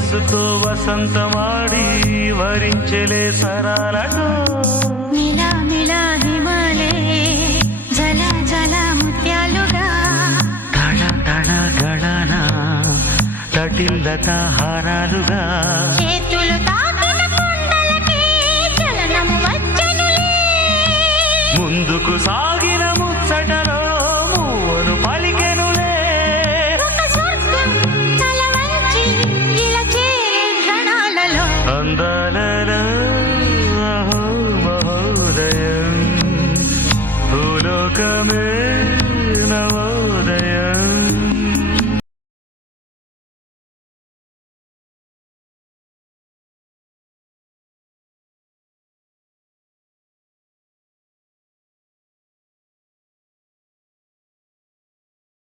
వయస్సుతో వసంతమాడి వరించెలే సరాలతో మిలా మిలా హిమాలే జల జల ముత్యాలుగా తళ తళ గళన తటిల్లత హారాలుగా చేతులు తాకిన కొండలకి చలనం వచ్చనులే ముందుకు సాగిన ముచ్చటలో మూవను పలికెనులే ఒక స్వర్గం తల వంచి ఇలా చేరే క్షణాలలో అందాలలో అహో మహోదయం భూలోకమే